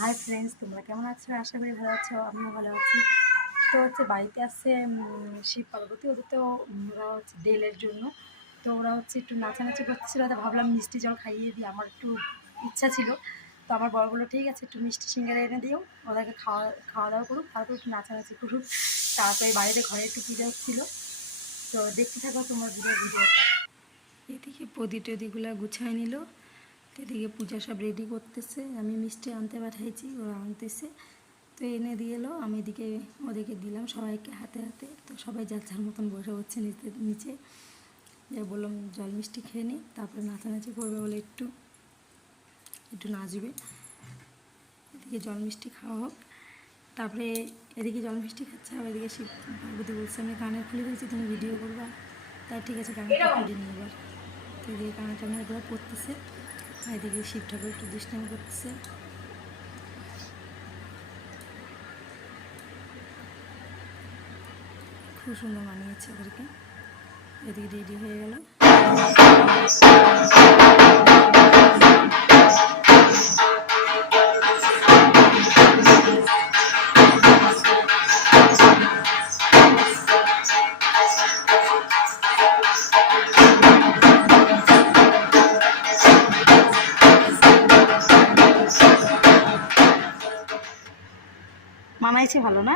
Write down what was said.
Hi friends, তোমরা কেমন আছো? আশা করি ভালো আছো। আমিও ভালো আছি। তো বাড়িতে আসছে শিব পার্বতী। ওদের তো ওরা হচ্ছে ডেলের জন্য, তো ওরা একটু নাচানাচি করতেছিল। তো ভাবলাম মিষ্টি জল খাইয়ে দিই, আমার একটু ইচ্ছা ছিল। তো আমার বড় বললো ঠিক আছে, একটু মিষ্টি সিঙ্গারা এনে দিও, ওদেরকে খাওয়া খাওয়া দাওয়া করুক, তারপর একটু নাচানাচি করুক। তারপরে বাড়িতে ঘরে একটু পুজো হচ্ছিলো। তো দেখতে থাকো তোমার ভিডিওটা। এদিকে প্রদীপ টদিগুলো গুছায় নিল, এদিকে পূজা সব রেডি করতেছে। আমি মিষ্টি আনতে পাঠাইছি, ওরা আনতেছে। তো এনে দিয়ে এলো, আমি এদিকে ওদেরকে দিলাম সবাইকে হাতে হাতে। তো সবাই যার যার মতন বসে হচ্ছে নিচে। যে বললাম জল মিষ্টি খেয়ে নিই, তারপরে নাচানাচি করবে বলে একটু একটু নাচবে। এদিকে জল মিষ্টি খাওয়া হোক। তারপরে এদিকে জল মিষ্টি খাচ্ছে, আর এদিকে শিব পার্বতী বলছে আমি কানের খুলে দিয়েছি, তুমি ভিডিও করবা। তাই ঠিক আছে, কানেরটা খুলে নিয়ে এবার। তো এদিকে কানের টানের এগুলো পড়তেছে, আর এদিকে শিব ঠাকুর একটু দুষ্টামি করতেছে। খুব সুন্দর মানিয়েছে ওদেরকে। এদিকে রেডি হয়ে গেল। মানাইছে ভালো না?